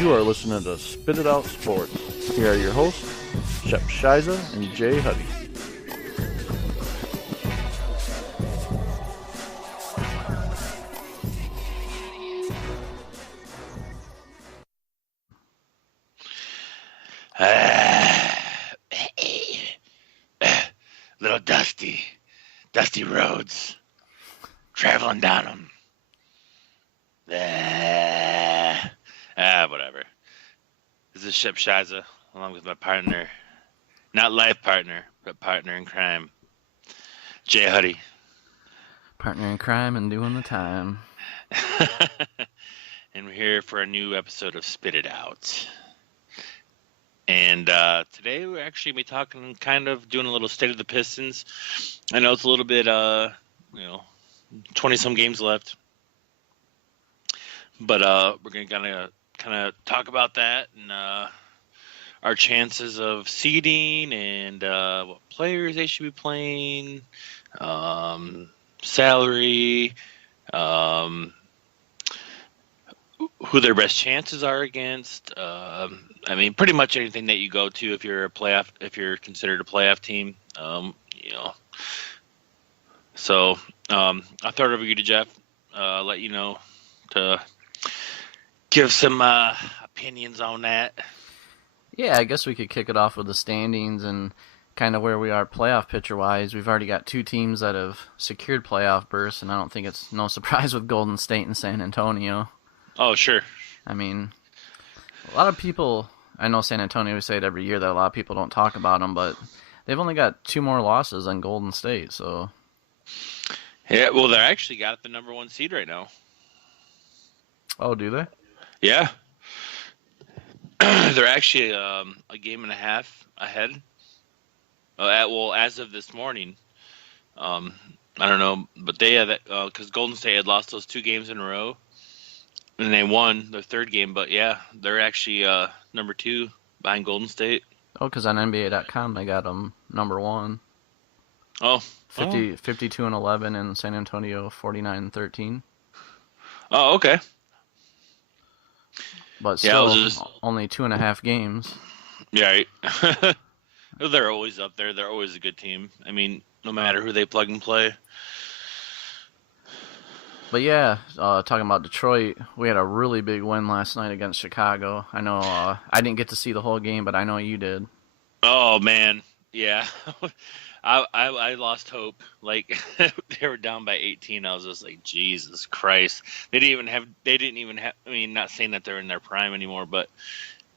You are listening to Spit It Out Sports. Here are your hosts, Shep Shiza and Jay Huddy. Little dusty roads, traveling down them. Whatever. This is Shep Shiza, along with my partner, not life partner, but partner in crime, Jay Huddy. Partner in crime and doing the time. And we're here for a new episode of Spit It Out. And today we're actually be talking, kind of doing a little state of the Pistons. I know it's a little bit, 20-some games left. But we're going to kind of talk about that and our chances of seeding and what players they should be playing, salary, who their best chances are against. I mean, pretty much anything that you go to if you're considered a playoff team. So I'll throw it over to you to Jeff. Let you know to give some opinions on that. Yeah, I guess we could kick it off with the standings and kind of where we are playoff picture-wise. We've already got two teams that have secured playoff berths, and I don't think it's no surprise with Golden State and San Antonio. Oh, sure. I mean, a lot of people, I know San Antonio, we say it every year that a lot of people don't talk about them, but they've only got 2 more losses than Golden State, so. Yeah, well, they're actually got the number 1 seed right now. Oh, do they? Yeah. They're actually a game and a half ahead. As of this morning. I don't know, but they had that because Golden State had lost those 2 games in a row, and they won their 3rd game. But yeah, they're actually number 2 behind Golden State. Oh, because on NBA.com they got them number 1. Oh, 52-11, and San Antonio 49-13. Oh, okay. But still, only 2.5 games. Yeah, right. They're always up there. They're always a good team. I mean, no matter who they plug and play. But yeah, talking about Detroit, we had a really big win last night against Chicago. I know I didn't get to see the whole game, but I know you did. Oh, man. Yeah. I lost hope. Like, they were down by 18. I was just like, Jesus Christ. They didn't even have, I mean, not saying that they're in their prime anymore, but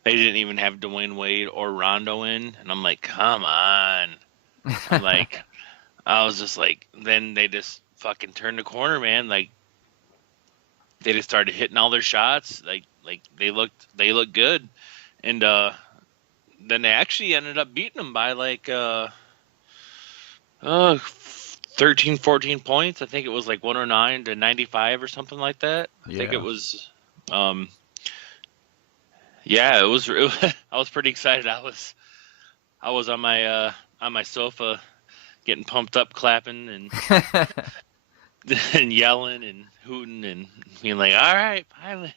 they didn't even have Dwayne Wade or Rondo in. And I'm like, come on. I was just like, then they just fucking turned the corner, man. Like, they just started hitting all their shots. Like they looked good. And then they actually ended up beating them by 13, 14 points. I think it was 109-95 or something like that. I think it was. It was. I was pretty excited. I was on my sofa, getting pumped up, clapping and and yelling and hooting and being like, "All right, finally."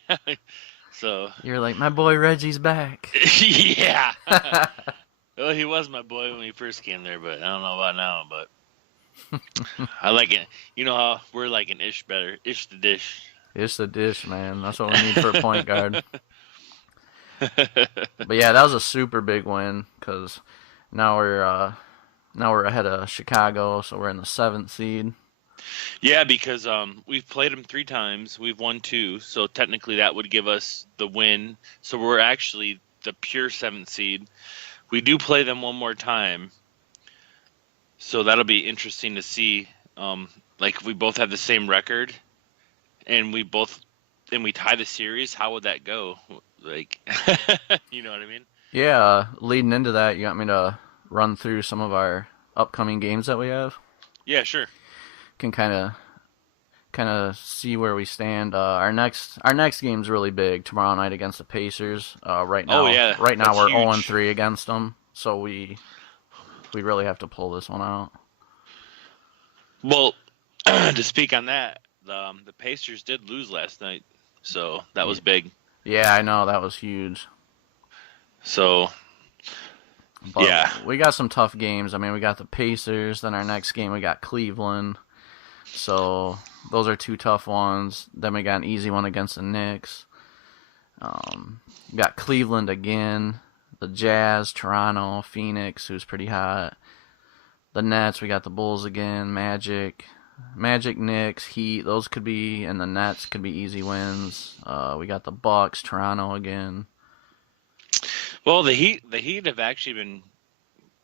So you're like, my boy Reggie's back. Yeah. Well, he was my boy when he first came there, but I don't know about now. But I like it. You know how we're like an ish better. Ish the dish. Ish the dish, man. That's what we need for a point guard. But yeah, that was a super big win because now we're ahead of Chicago, so we're in the 7th seed. Yeah, because we've played them 3 times. We've won 2, so technically that would give us the win. So we're actually the pure 7th seed. We do play them one more time, so that'll be interesting to see. If we both have the same record, and we tie the series, how would that go? You know what I mean? Yeah. Leading into that, you want me to run through some of our upcoming games that we have? Yeah, sure. Can kind of see where we stand. Our next game's really big tomorrow night against the Pacers. Right now, we're 0-3 against them, so we really have to pull this one out. Well, to speak on that, the Pacers did lose last night, so that was big. Yeah, I know that was huge. So, but yeah, we got some tough games. I mean, we got the Pacers. Then our next game we got Cleveland. So those are two tough ones. Then we got an easy one against the Knicks. We got Cleveland again. The Jazz, Toronto, Phoenix, who's pretty hot. The Nets, we got the Bulls again. Magic, Knicks, Heat. Those could be, and the Nets could be easy wins. We got the Bucks, Toronto again. Well, the Heat have actually been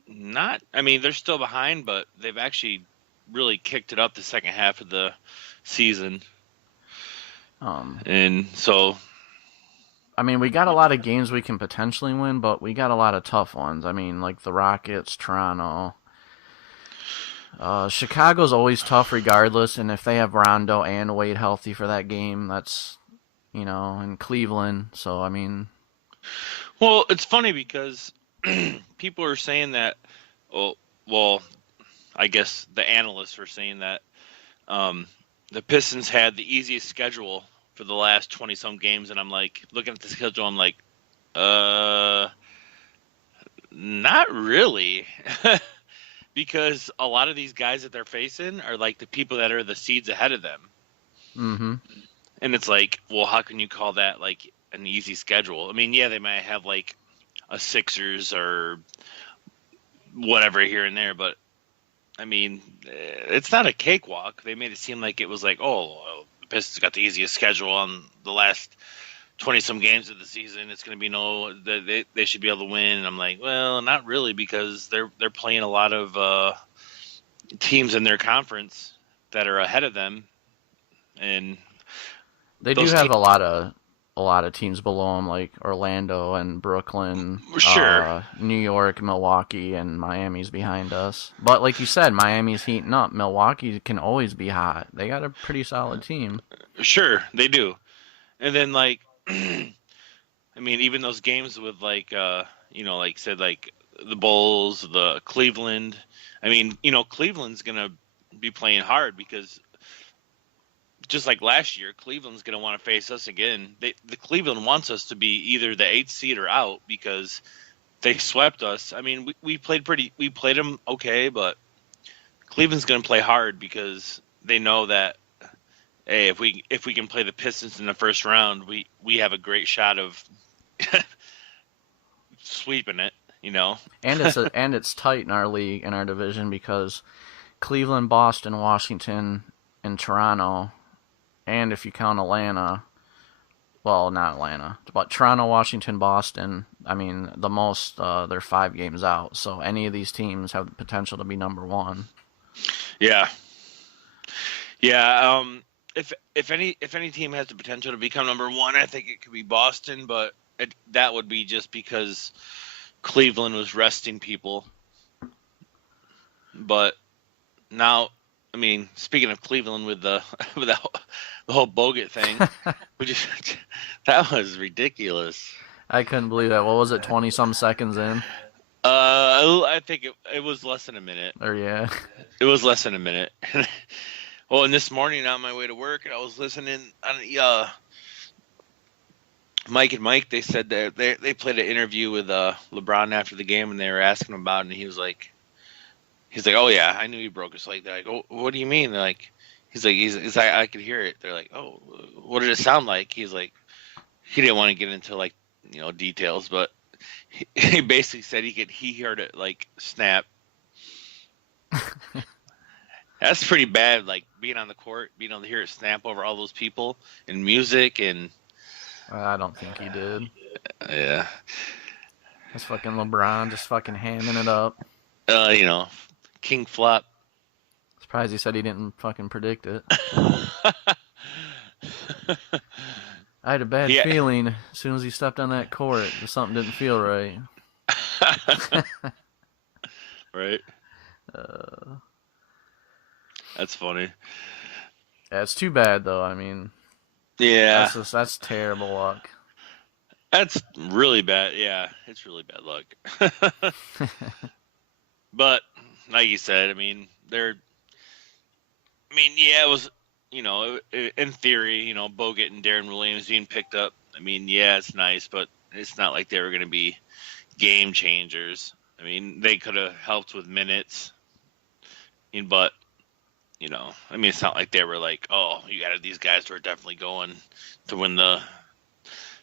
not. I mean, they're still behind, but they've actually really kicked it up the second half of the season. And so, I mean, we got a lot of games we can potentially win, but we got a lot of tough ones. I mean, like the Rockets, Toronto. Chicago's always tough regardless, and if they have Rondo and Wade healthy for that game, that's, in Cleveland. So, I mean. Well, it's funny because people are saying that, well, I guess the analysts are saying that the Pistons had the easiest schedule for the last 20-some games, and I'm like, looking at the schedule, I'm like, not really. Because a lot of these guys that they're facing are like the people that are the seeds ahead of them. Mm-hmm. And it's like, well, how can you call that like an easy schedule? I mean, yeah, they might have like a Sixers or whatever here and there, but I mean, it's not a cakewalk. They made it seem like it was like, oh, the Pistons got the easiest schedule on the last 20-some games of the season. It's going to be they should be able to win. And I'm like, well, not really, because they're playing a lot of teams in their conference that are ahead of them, and they do have a lot of teams below them, like Orlando and Brooklyn, sure, New York, Milwaukee, and Miami's behind us. But like you said, Miami's heating up. Milwaukee can always be hot. They got a pretty solid team. Sure, they do. And then like, I mean, even those games with like, like said, like the Bulls, the Cleveland. I mean, Cleveland's gonna be playing hard because just like last year, Cleveland's going to want to face us again. The Cleveland wants us to be either the 8th seed or out because they swept us. I mean, we played them okay, but Cleveland's going to play hard because they know that, hey, if we can play the Pistons in the first round, we have a great shot of sweeping it, And it's tight in our league, in our division, because Cleveland, Boston, Washington, and Toronto. And if you count Atlanta, well, not Atlanta, but Toronto, Washington, Boston, I mean, the most, they're 5 games out. So any of these teams have the potential to be number one. Yeah. Yeah. If any team has the potential to become number one, I think it could be Boston, but that would be just because Cleveland was resting people. But now, I mean, speaking of Cleveland with the whole Bogut thing, that was ridiculous. I couldn't believe that. What was it, 20-some seconds in? I think it was less than a minute. Or yeah. It was less than a minute. Well, and this morning on my way to work, I was listening on Mike and Mike. They said that they played an interview with LeBron after the game, and they were asking him about it, and he's like, oh yeah, I knew he broke his leg. They're like, oh, what do you mean? They're like, he's like, I could hear it. They're like, oh, what did it sound like? He's like, he didn't want to get into like details, but he basically said he heard it like snap. That's pretty bad. Like being on the court, being able to hear it snap over all those people and music and. I don't think he did. Yeah. That's fucking LeBron just fucking hamming it up. King flop. Surprised he said he didn't fucking predict it. I had a bad feeling as soon as he stepped on that court. Something didn't feel right. Right. That's funny. Yeah, it's too bad though. I mean, yeah, that's terrible luck. That's really bad. Yeah, it's really bad luck. But like you said, I mean, it was, in theory, Bogut and Darren Williams being picked up I mean, yeah, it's nice, but it's not like they were going to be game changers. I mean, they could have helped with minutes, but I mean, it's not like they were like, oh, you got these guys who are definitely going to win the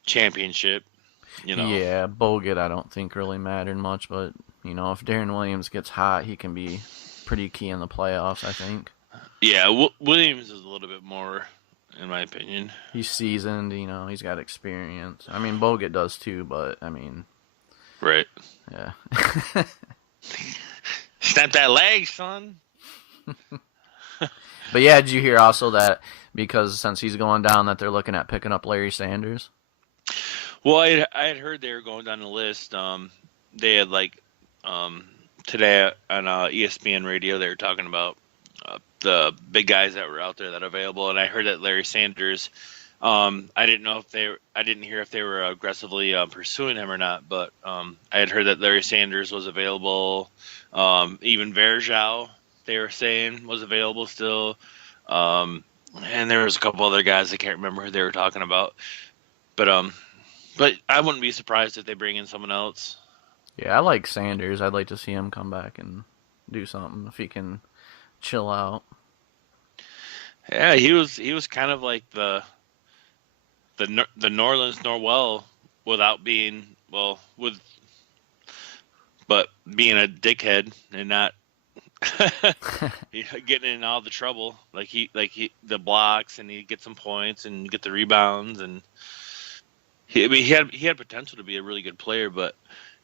championship. Yeah, Bogut I don't think really mattered much, but if Darren Williams gets hot, he can be pretty key in the playoffs, I think. Yeah, Williams is a little bit more, in my opinion. He's seasoned, he's got experience. I mean, Bogut does too, but I mean, right? Yeah. Snap that leg, son. But yeah, did you hear also that because since he's going down, that they're looking at picking up Larry Sanders? Well, I had heard they were going down the list. They had today on ESPN radio, they were talking about the big guys that were out there that are available, and I heard that Larry Sanders. I didn't hear if they were aggressively pursuing him or not, but I had heard that Larry Sanders was available. Even Verjao, they were saying, was available still. And there was a couple other guys I can't remember who they were talking about, but I wouldn't be surprised if they bring in someone else. Yeah, I like Sanders. I'd like to see him come back and do something if he can chill out. Yeah, he was kind of like the Norlands Norwell without being but being a dickhead and not getting in all the trouble. He the blocks, and he get some points and get the rebounds, and he had potential to be a really good player, but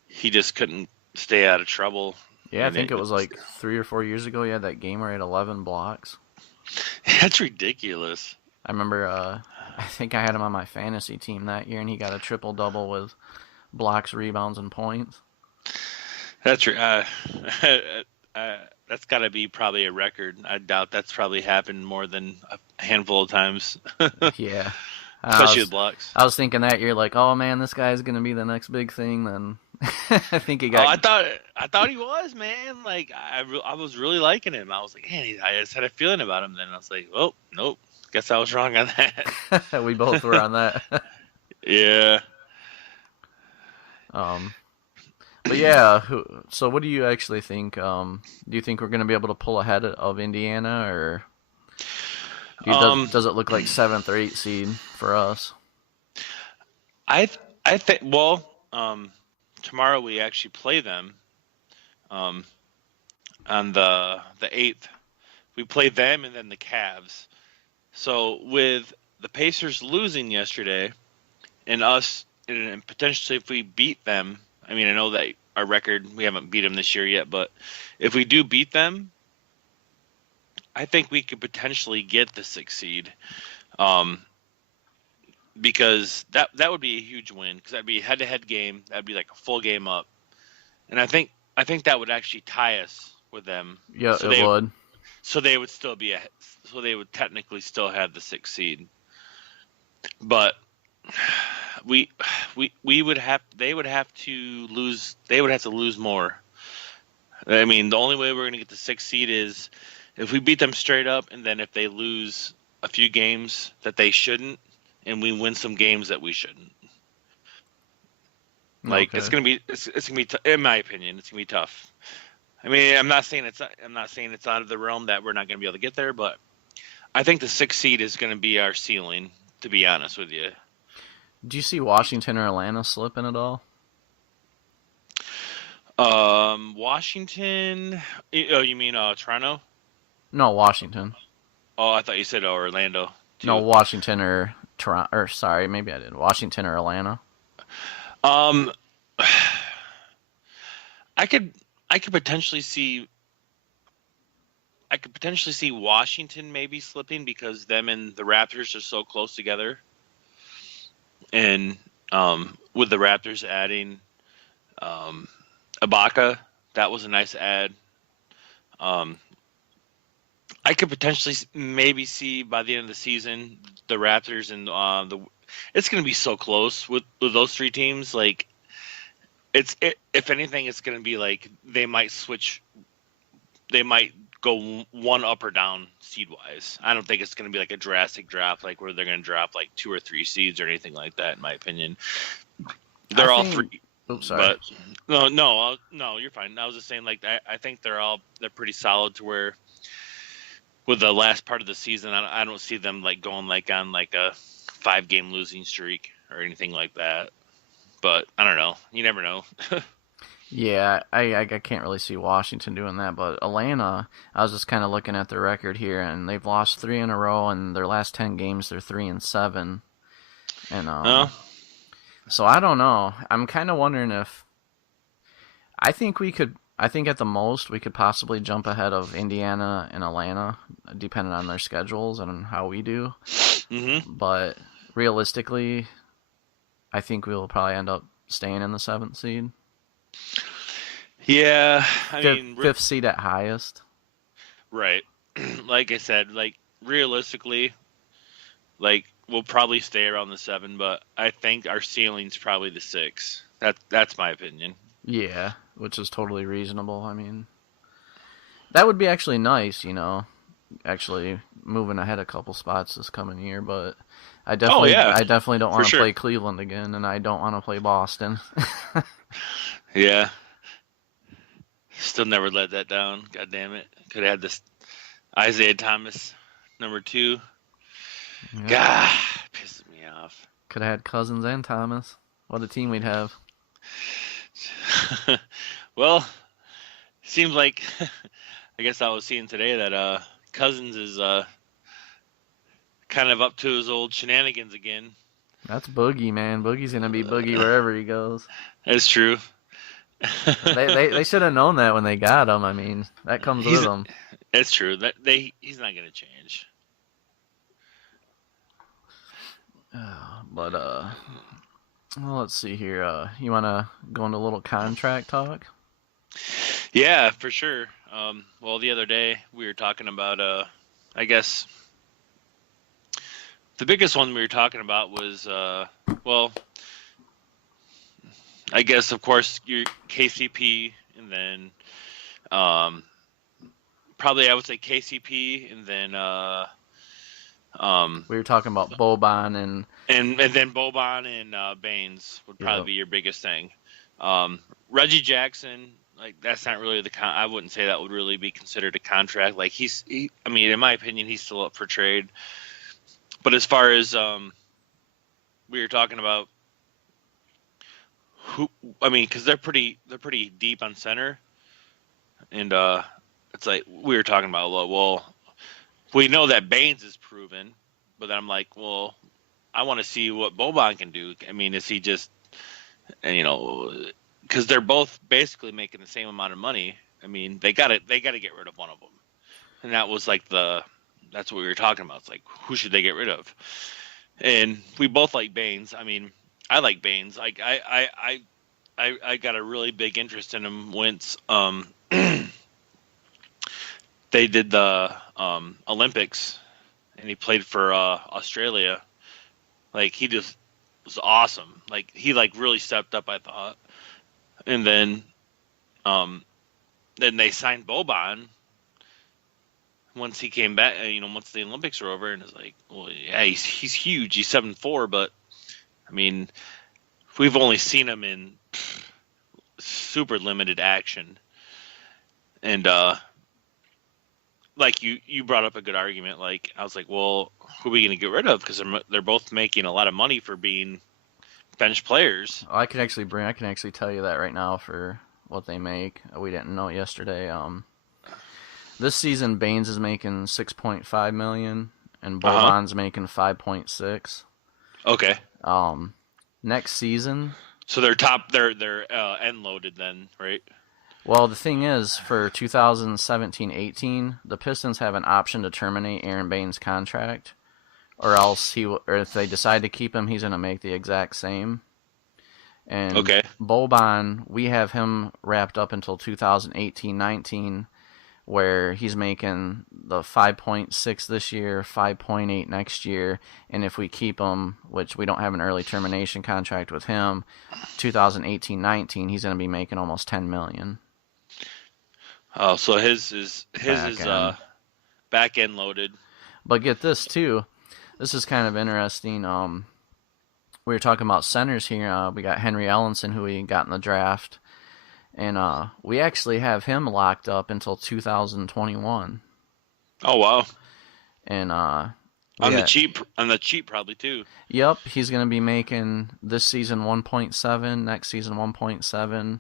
he just couldn't stay out of trouble. Yeah, I think it was like 3 or 4 years ago. He had that game where he had 11 blocks. That's ridiculous. I remember. I think I had him on my fantasy team that year, and he got a triple double with blocks, rebounds, and points. That's that's got to be probably a record. I doubt that's probably happened more than a handful of times. Yeah. Especially with blocks. I was thinking that year, like, oh man, this guy's gonna be the next big thing. Then I think he got. Oh, I thought he was, man. Like I was really liking him. I was like, man, I just had a feeling about him. Then I was like, well, nope. Guess I was wrong on that. We both were on that. Yeah. But yeah, so what do you actually think? Do you think we're gonna be able to pull ahead of Indiana, or does it look like 7th or 8th seed for us? I think tomorrow we actually play them. On the 8th, we play them and then the Cavs. So with the Pacers losing yesterday, and us, and potentially if we beat them, I mean, I know that our record, we haven't beat them this year yet, but if we do beat them, I think we could potentially get the 6th seed, because that would be a huge win, because that'd be a head-to-head game. That'd be like a full game up, and I think that would actually tie us with them. Yeah, it would. So they would still be so they would technically still have the 6th seed, but they would have to lose more. I mean, the only way we're going to get the 6th seed is if we beat them straight up, and then if they lose a few games that they shouldn't, and we win some games that we shouldn't. Like, okay. It's gonna be in my opinion, it's gonna be tough. I mean, I'm not saying it's out of the realm that we're not gonna be able to get there, but I think the 6th seed is gonna be our ceiling, to be honest with you. Do you see Washington or Atlanta slipping at all? Washington. Oh, you mean Toronto? No, Washington. Oh, I thought you said Orlando. Too. No, Washington or Toronto. Or sorry, maybe I did. Washington or Atlanta. I could potentially see. I could potentially see Washington maybe slipping, because them and the Raptors are so close together. And with the Raptors adding Ibaka, that was a nice add. I could potentially maybe see by the end of the season the Raptors and it's going to be so close with those 3 teams. Like, if anything, it's going to be like they might go one up or down seed wise. I don't think it's going to be like a drastic drop, like where they're going to drop like 2 or 3 seeds or anything like that. In my opinion, they're all three. Oops, sorry. But no, you're fine. I was just saying, like I think they're pretty solid to where with the last part of the season, I don't see them like going like on like a 5-game losing streak or anything like that. But I don't know. You never know. Yeah, I can't really see Washington doing that, but Atlanta, I was just kind of looking at their record here, and they've lost 3 in a row, and their last 10 games they're 3-7, and so I don't know. I'm kind of wondering if I think at the most we could possibly jump ahead of Indiana and Atlanta, depending on their schedules and how we do. Mm-hmm. But realistically, I think we'll probably end up staying in the 7th seed. Yeah, I mean 5th seed at highest. Right. Like I said, like realistically, like we'll probably stay around the 7, but I think our ceiling's probably the 6. That's my opinion. Yeah, which is totally reasonable. I mean, that would be actually nice, actually moving ahead a couple spots this coming year, but I definitely don't want to play Cleveland again, and I don't want to play Boston. Yeah. Still never let that down. God damn it. Could have had this Isaiah Thomas, number 2. Yeah. God, pisses me off. Could have had Cousins and Thomas. What a team we'd have. Well, seems like, I guess I was seeing today that Cousins is kind of up to his old shenanigans again. That's Boogie, man. Boogie's going to be Boogie wherever he goes. That's true. they should have known that when they got him. I mean, that comes with him. It's true. He's not going to change. But well, let's see here. You want to go into a little contract talk? Yeah, for sure. Well, the other day we were talking about I guess the biggest one we were talking about was well, I guess, of course, your KCP, and then probably I would say KCP, and then we were talking about Boban and then Boban and Baines would probably be your biggest thing. Reggie Jackson, like that's not really I wouldn't say that would really be considered a contract. Like I mean, in my opinion, he's still up for trade. But as far as we were talking about. I mean, because they're pretty deep on center, and it's like we were talking about. Well, we know that Baines is proven, but then I'm like, well, I want to see what Boban can do. I mean, is he just, because they're both basically making the same amount of money. I mean, they got to get rid of one of them, and that was like that's what we were talking about. It's like, who should they get rid of? And we both like Baines. I mean. I like Baines. Like I got a really big interest in him once they did the Olympics and he played for Australia. Like he just was awesome. Like he really stepped up, I thought. And then they signed Boban once he came back. Once the Olympics were over, and it's like, well, yeah, he's huge. He's 7'4", but. I mean, we've only seen him in super limited action. And, like, you brought up a good argument. Like, I was like, well, who are we going to get rid of? Because they're both making a lot of money for being bench players. Oh, I can actually tell you that right now for what they make. We didn't know yesterday. This season, Baines is making $6.5 million, and Boban's making $5.6. Okay. Next season. So they're end loaded then, right? Well, the thing is, for 2017-18, the Pistons have an option to terminate Aaron Baines' contract, or else or if they decide to keep him, he's going to make the exact same. And Boban, we have him wrapped up until 2018-19, where he's making the 5.6 this year, 5.8 next year, and if we keep him, which we don't have an early termination contract with him, 2018-19, he's going to be making almost $10 million. Oh, so his is back end loaded. But get this too. This is kind of interesting. We were talking about centers here. We got Henry Ellenson, who we got in the draft, and we actually have him locked up until 2021. Oh wow! And on the cheap probably too. Yep, he's going to be making this season 1.7, next season 1.7,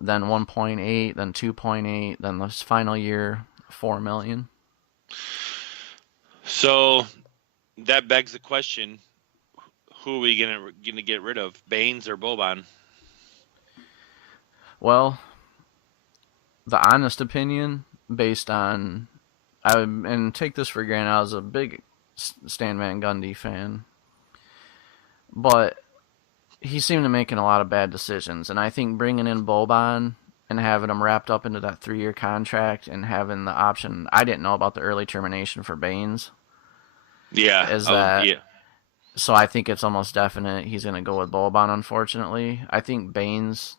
then 1.8, then 2.8, then this final year 4 million. So that begs the question: who are we gonna get rid of, Baines or Boban? Well, the honest opinion, based on, and take this for granted, I was a big Stan Van Gundy fan, but he seemed to making a lot of bad decisions, and I think bringing in Boban and having him wrapped up into that 3-year contract and having the option, I didn't know about the early termination for Baines. Yeah. So I think it's almost definite he's going to go with Boban, unfortunately. I think Baines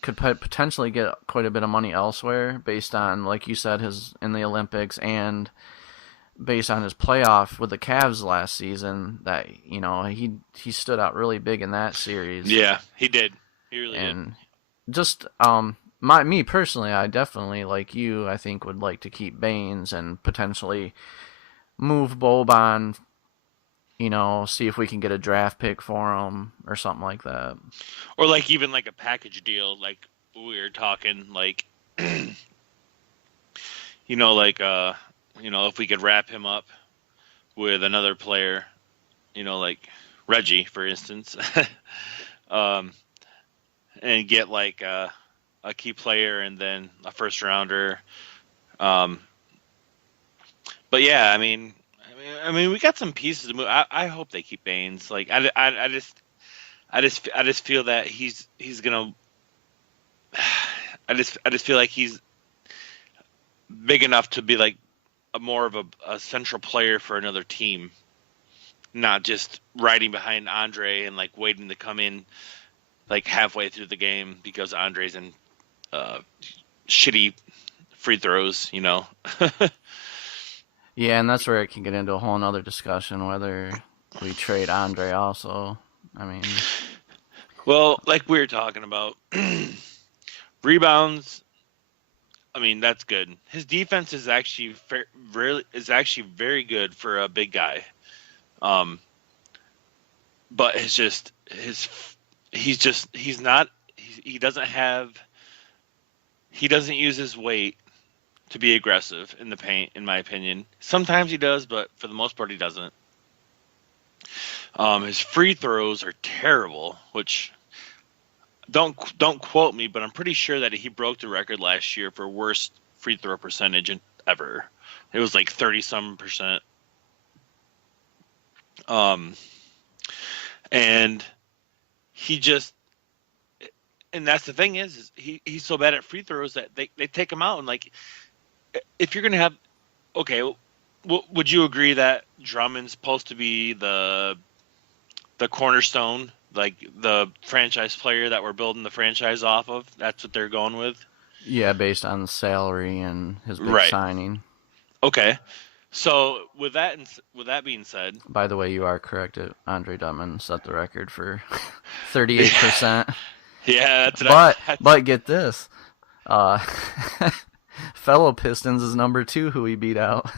could potentially get quite a bit of money elsewhere based on, like you said, his in the Olympics and based on his playoff with the Cavs last season. That he stood out really big in that series. Yeah, he did. He really did. And just me personally, I definitely, like you, I think would like to keep Baines and potentially move Boban. See if we can get a draft pick for him or something like that. Or like even like a package deal, like we were talking, like if we could wrap him up with another player, like Reggie, for instance, and get like a key player and then a first rounder. But yeah, I mean, we got some pieces to move. I hope they keep Baines. Like, I just feel that he's gonna. I just feel like he's big enough to be like more of a central player for another team, not just riding behind Andre and like waiting to come in like halfway through the game because Andre's in shitty free throws. Yeah, and that's where it can get into a whole other discussion whether we trade Andre also. I mean, well, like we were talking about, rebounds. I mean, that's good. His defense is actually very good for a big guy. But he doesn't use his weight to be aggressive in the paint, in my opinion. Sometimes he does, but for the most part he doesn't. His free throws are terrible, which don't quote me, but I'm pretty sure that he broke the record last year for worst free throw percentage ever. It was like 30-some%. And he just, and that's the thing is he's so bad at free throws that they take him out. And like, if you're gonna have, okay, would you agree that Drummond's supposed to be the cornerstone, like the franchise player that we're building the franchise off of? That's what they're going with. Yeah, based on the salary and his big signing. Okay, so with that being said, by the way, you are correct. Andre Drummond set the record for 38%. Yeah, that's what but get this, fellow Pistons is number 2 who he beat out.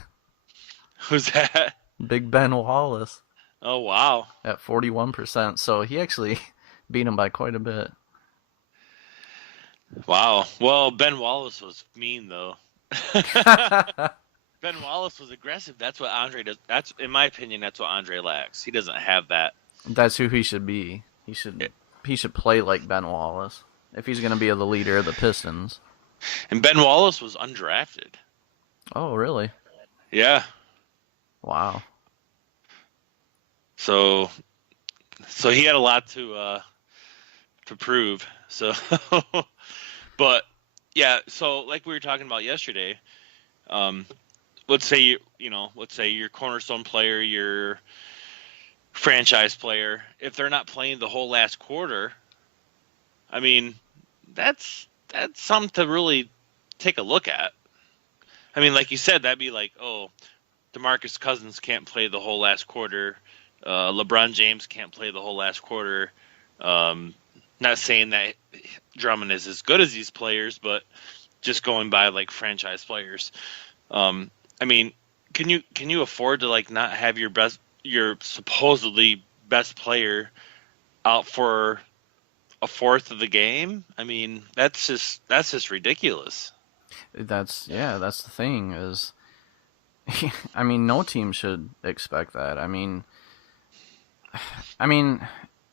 Who's that? Big Ben Wallace. Oh, wow. At 41%. So he actually beat him by quite a bit. Wow. Well, Ben Wallace was mean, though. Ben Wallace was aggressive. That's what Andre does. That's, in my opinion, that's what Andre lacks. He doesn't have that. That's who he should be. He should play like Ben Wallace if he's going to be the leader of the Pistons. And Ben Wallace was undrafted. Oh, really? Yeah. Wow. So he had a lot to prove. So, but yeah. So like we were talking about yesterday, let's say your cornerstone player, your franchise player, if they're not playing the whole last quarter, I mean, that's something to really take a look at. I mean, like you said, that'd be like, oh, DeMarcus Cousins can't play the whole last quarter. LeBron James can't play the whole last quarter. Not saying that Drummond is as good as these players, but just going by like franchise players. I mean, can you afford to like not have your supposedly best player out for a fourth of the game? I mean, that's just ridiculous. That's the thing is, I mean, no team should expect that. I mean,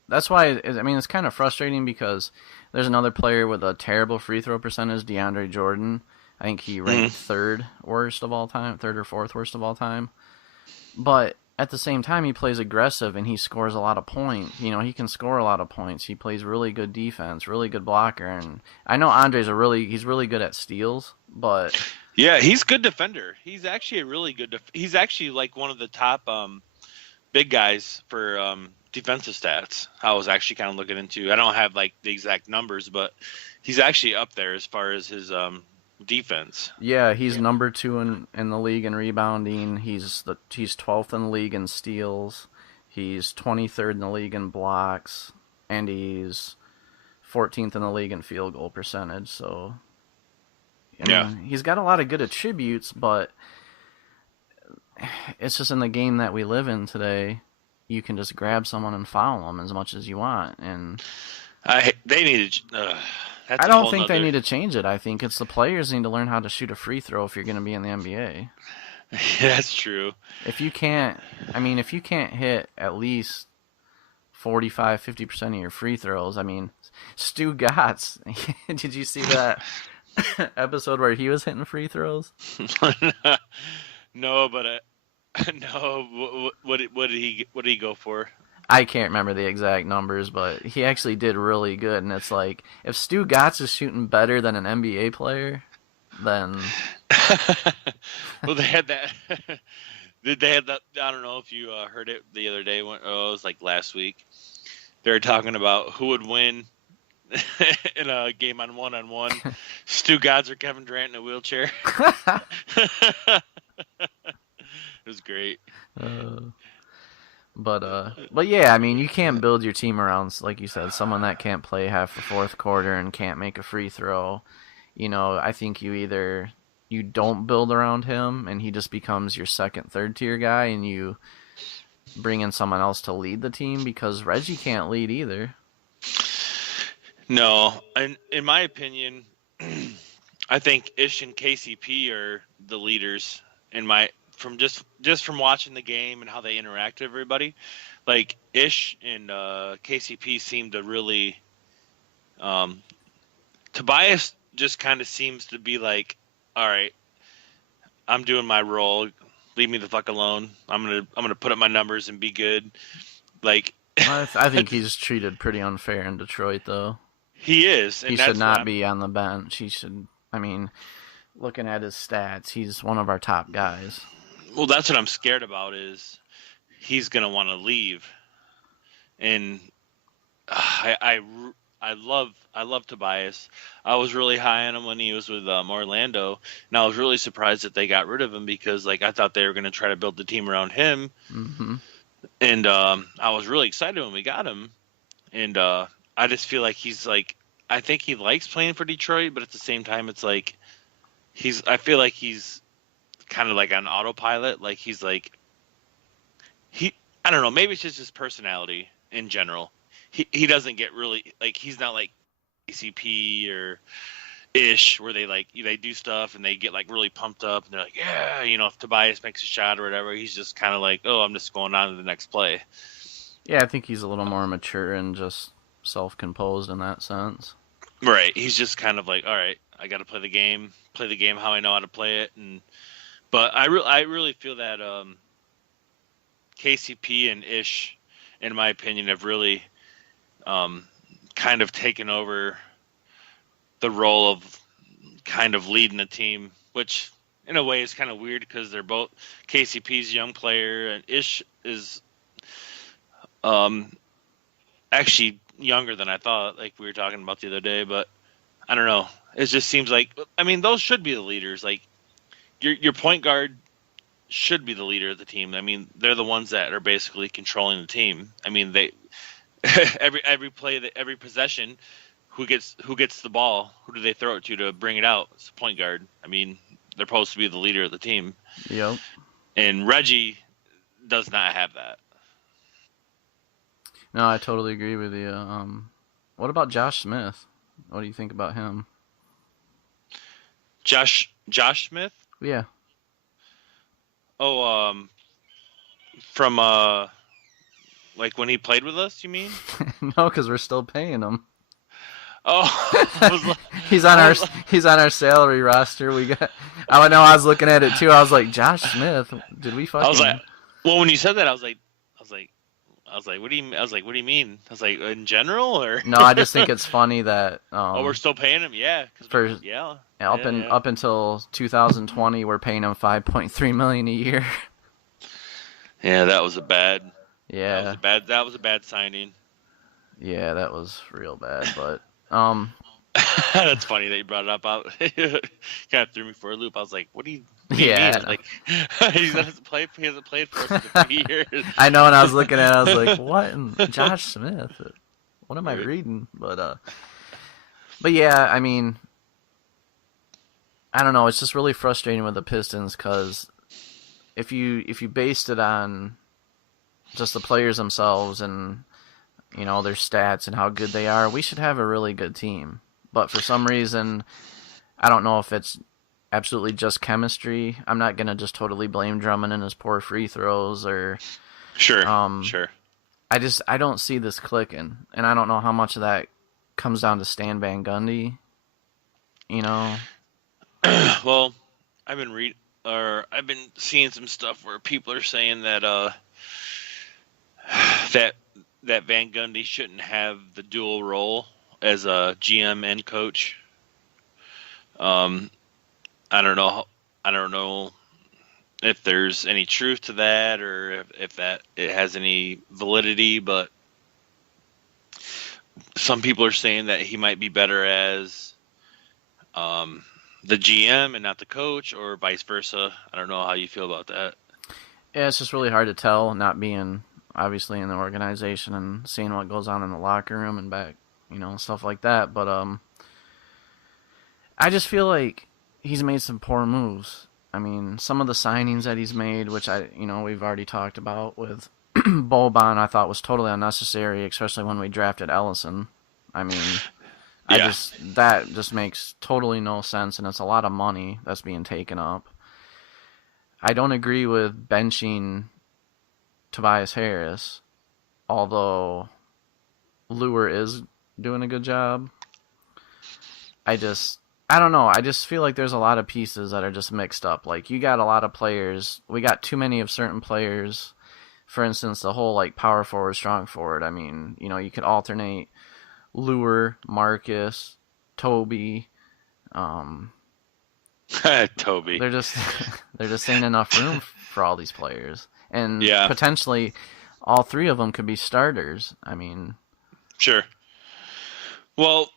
that's why. It's kind of frustrating because there's another player with a terrible free throw percentage, DeAndre Jordan. I think he ranked third worst of all time, third or fourth worst of all time. But at the same time, he plays aggressive and he scores a lot of points. You know, he can score a lot of points. He plays really good defense, really good blocker. And I know Andre's he's really good at steals, but yeah, he's a good defender. He's actually a really good. He's actually like one of the top big guys for defensive stats. I was actually kind of looking into. I don't have like the exact numbers, but he's actually up there as far as his defense. Yeah, he's number 2 in the league in rebounding. He's 12th in the league in steals. He's 23rd in the league in blocks, and he's 14th in the league in field goal percentage. So, he's got a lot of good attributes, but it's just in the game that we live in today. You can just grab someone and foul them as much as you want, and they need to. I don't think they need to change it. I think it's the players need to learn how to shoot a free throw if you're going to be in the NBA. That's true. If you can't hit at least 45-50% of your free throws, Stu Gatz, did you see that episode where he was hitting free throws? No, but no. What did he go for? I can't remember the exact numbers, but he actually did really good. And it's like, if Stu Gatz is shooting better than an NBA player, then... Well, they had that... They had that... I don't know if you heard it the other day. It was like last week. They were talking about who would win in a game on one-on-one. Stu Gatz or Kevin Durant in a wheelchair. It was great. But yeah, you can't build your team around, like you said, someone that can't play half the fourth quarter and can't make a free throw. I think you don't build around him and he just becomes your second, third tier guy, and you bring in someone else to lead the team, because Reggie can't lead either. No, and in my opinion, I think Ish and KCP are the leaders from watching the game and how they interact with everybody. Like Ish and KCP seem to really Tobias just kind of seems to be like, all right, I'm doing my role, leave me the fuck alone. I'm gonna put up my numbers and be good. Like I think he's treated pretty unfair in Detroit, though. He is. And he should not be on the bench. He should. Looking at his stats, he's one of our top guys. Well, that's what I'm scared about, is he's going to want to leave. And I love Tobias. I was really high on him when he was with Orlando, and I was really surprised that they got rid of him, because I thought they were going to try to build the team around him. Mm-hmm. And I was really excited when we got him. And I just feel like I think he likes playing for Detroit, but at the same time, it's like I feel like he's kind of like on autopilot. Like I don't know, maybe it's just his personality in general. He doesn't get really, like, he's not like ACP or Ish, where they do stuff and they get like really pumped up and they're like, yeah, if Tobias makes a shot or whatever, he's just kind of like, oh, I'm just going on to the next play. Yeah, I think he's a little more mature and just self-composed in that sense. Right. He's just kind of like, all right, I got to play the game how I know how to play it. But I really feel that KCP and Ish, in my opinion, have really kind of taken over the role of kind of leading the team, which in a way is kind of weird, because they're both, KCP's a young player and Ish is actually younger than I thought, like we were talking about the other day. But I don't know. It just seems like, I mean, those should be the leaders. Like your point guard should be the leader of the team. I mean, they're the ones that are basically controlling the team. I mean, they every play, every possession, who gets the ball? Who do they throw it to bring it out? It's the point guard. I mean, they're supposed to be the leader of the team. Yep. And Reggie does not have that. No, I totally agree with you. What about Josh Smith? What do you think about him? Josh Smith? Yeah. Oh, from like when he played with us, you mean? No, because we're still paying him. Oh, he's on our salary roster. We got. I know. I was looking at it too. I was like, Josh Smith. Did we fucking? I was like, well, when you said that, I was like, what do you? I was like, what do you mean? I was like, in general, or? No, I just think it's funny that. We're still paying him, yeah. Up until 2020, we're paying him $5.3 million a year. Yeah, that was a bad. Yeah. That was a bad signing. Yeah, that was real bad, but. That's funny that you brought it up. Kind of threw me for a loop. I was like, "What do you mean?" Like, he hasn't played for us in 3 years. I know, and I was looking at it, I was like, "What?" And Josh Smith. What am I reading? But yeah, I mean, I don't know. It's just really frustrating with the Pistons because if you based it on just the players themselves and their stats and how good they are, we should have a really good team. But for some reason, I don't know if it's absolutely just chemistry. I'm not going to just totally blame Drummond and his poor free throws or... Sure. I don't see this clicking. And I don't know how much of that comes down to Stan Van Gundy. Well, I've been seeing some stuff where people are saying that that Van Gundy shouldn't have the dual role as a GM and coach. I don't know if there's any truth to that or if that it has any validity, but some people are saying that he might be better as the GM and not the coach, or vice versa. I don't know how you feel about that. Yeah, it's just really hard to tell, not being obviously in the organization and seeing what goes on in the locker room and back, stuff like that. But I just feel like he's made some poor moves. I mean, some of the signings that he's made, which we've already talked about with Boban, I thought was totally unnecessary, especially when we drafted Ellison. I mean, yeah. That just makes totally no sense, and it's a lot of money that's being taken up. I don't agree with benching Tobias Harris, although Lure is doing a good job. I don't know. I just feel like there's a lot of pieces that are just mixed up. Like, you got a lot of players. We got too many of certain players. For instance, the whole, power forward, strong forward. I mean, you could alternate Lure, Marcus, Toby. Toby. There just ain't enough room for all these players. And potentially all three of them could be starters. I mean... Sure. Well...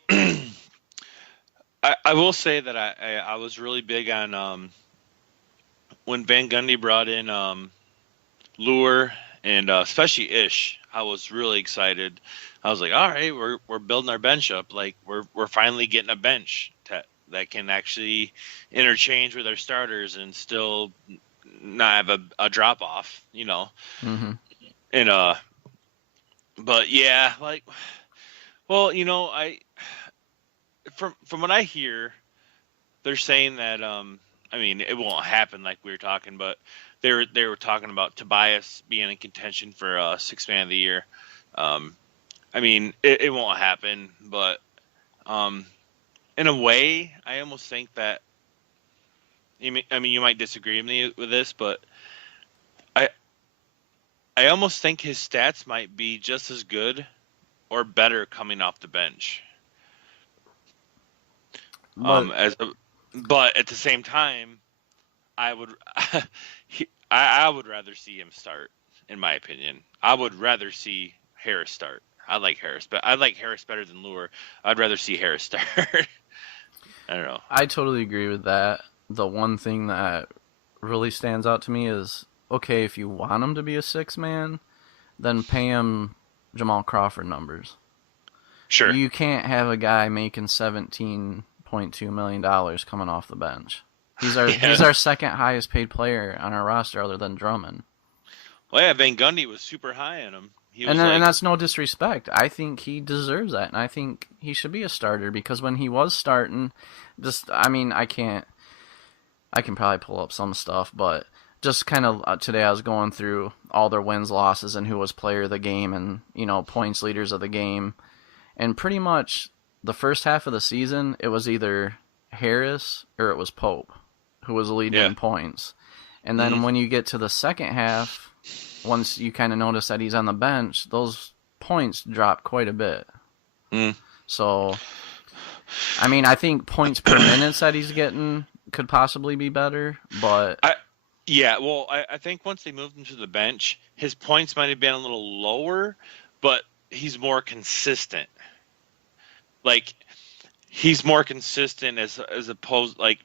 I will say that I was really big on when Van Gundy brought in Lure and especially Ish. I was really excited. I was like, all right, we're building our bench up. Like we're finally getting a bench that can actually interchange with our starters and still not have a drop off, Mm-hmm. And but yeah, well, From what I hear, they're saying that I mean it won't happen like we were talking, but they were talking about Tobias being in contention for Sixth Man of the Year. I mean it won't happen, but in a way, I almost think that. I mean you might disagree with me with this, but I almost think his stats might be just as good or better coming off the bench. But at the same time, I would I would rather see him start. In my opinion, I would rather see Harris start. I like Harris, but I like Harris better than Lure. I'd rather see Harris start. I don't know. I totally agree with that. The one thing that really stands out to me is, okay, if you want him to be a six man, then pay him Jamal Crawford numbers. Sure. You can't have a guy making $17.2 million coming off the bench. He's our second highest paid player on our roster other than Drummond. Well, yeah, Van Gundy was super high on him. And that's no disrespect. I think he deserves that, and I think he should be a starter because when he was starting, I can probably pull up some stuff, but just kind of today I was going through all their wins, losses, and who was player of the game and points leaders of the game, and pretty much the first half of the season it was either Harris or it was Pope who was leading in points, and then when you get to the second half, once you kind of notice that he's on the bench, those points drop quite a bit. So, I think points per minute that he's getting could possibly be better, but... I think once they moved him to the bench, his points might have been a little lower, but he's more consistent. Like, he's more consistent as opposed, like,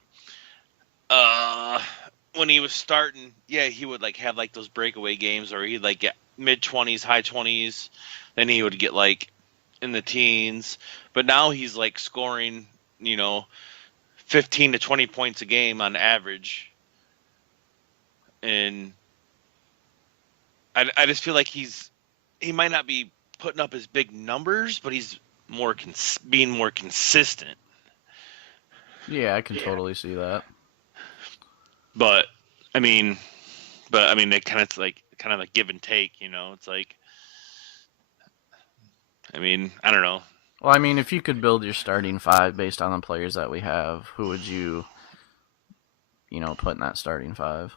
when he was starting, he would like have like those breakaway games, or he'd like get mid-20s, high 20s, then he would get like in the teens. But now he's like scoring, 15 to 20 points a game on average, and I just feel like he might not be putting up his big numbers, but he's being more consistent. Yeah, I can totally see that. But they kind of like give and take, It's like, I don't know. Well, if you could build your starting five based on the players that we have, who would you, put in that starting five?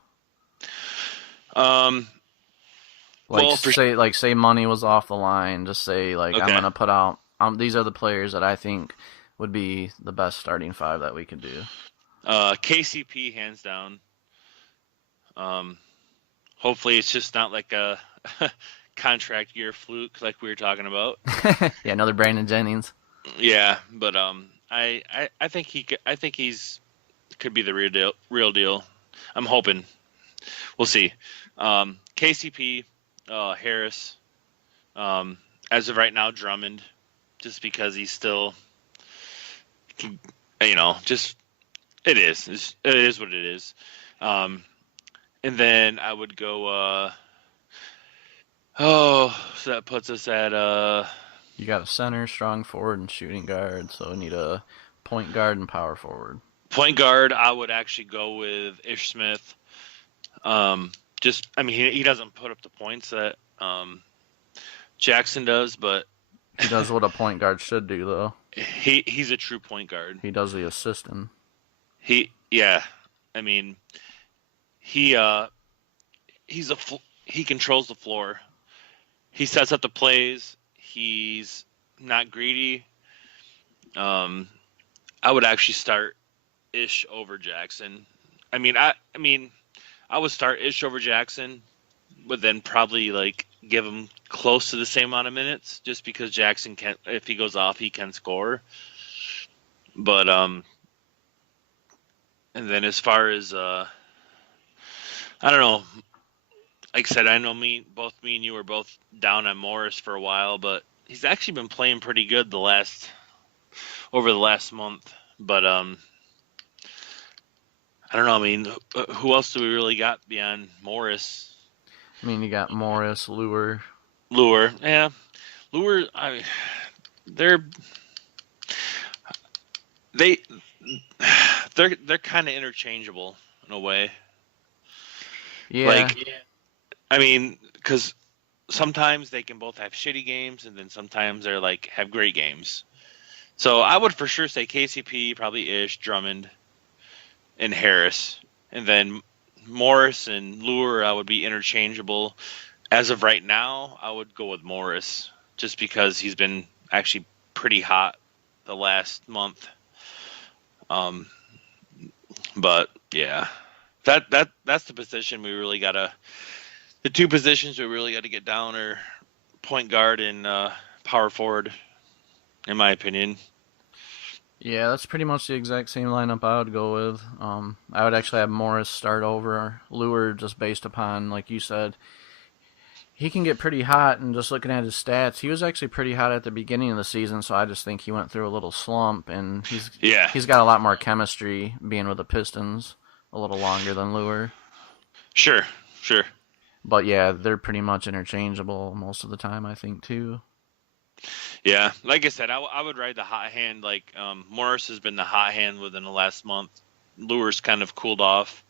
Say money was off the line. Just say I'm gonna put out. These are the players that I think would be the best starting five that we could do. KCP hands down. Hopefully it's just not like a contract year fluke like we were talking about. Yeah, another Brandon Jennings. Yeah, but I think he's could be the real deal. I'm hoping. We'll see. KCP, Harris. As of right now, Drummond, just because he's still, just it is what it is. And then I would go. So that puts us at You got a center, strong forward, and shooting guard. So we need a point guard and power forward. Point guard, I would actually go with Ish Smith. He doesn't put up the points that Jackson does, but he does what a point guard should do, though. He's a true point guard. He does the assisting. He controls the floor. He sets up the plays. He's not greedy. I would actually start Ish over Jackson. I would start Ish over Jackson, but then probably like give him close to the same amount of minutes, just because Jackson can, if he goes off, he can score. But and then as far as I don't know. Like I said, I know me and you were both down on Morris for a while, but he's actually been playing pretty good over the last month. But I don't know. Who else do we really got beyond Morris? You got Morris, Lure, yeah, Lure. They're kind of interchangeable in a way. Yeah. Because sometimes they can both have shitty games, and then sometimes they're like have great games. So I would for sure say KCP, probably Ish, Drummond, and Harris, and then Morris and Lure I would be interchangeable. As of right now, I would go with Morris just because he's been actually pretty hot the last month. But yeah, that's the position we really gotta. The two positions we really got to get down are point guard and power forward, in my opinion. Yeah, that's pretty much the exact same lineup I would go with. I would actually have Morris start over Lure just based upon, like you said, he can get pretty hot. And just looking at his stats, he was actually pretty hot at the beginning of the season. So I just think he went through a little slump, and he's got a lot more chemistry being with the Pistons a little longer than Lure. Sure. But yeah, they're pretty much interchangeable most of the time, I think, too. Yeah, like I said, I would ride the hot hand. Like Morris has been the hot hand within the last month. Lure's kind of cooled off.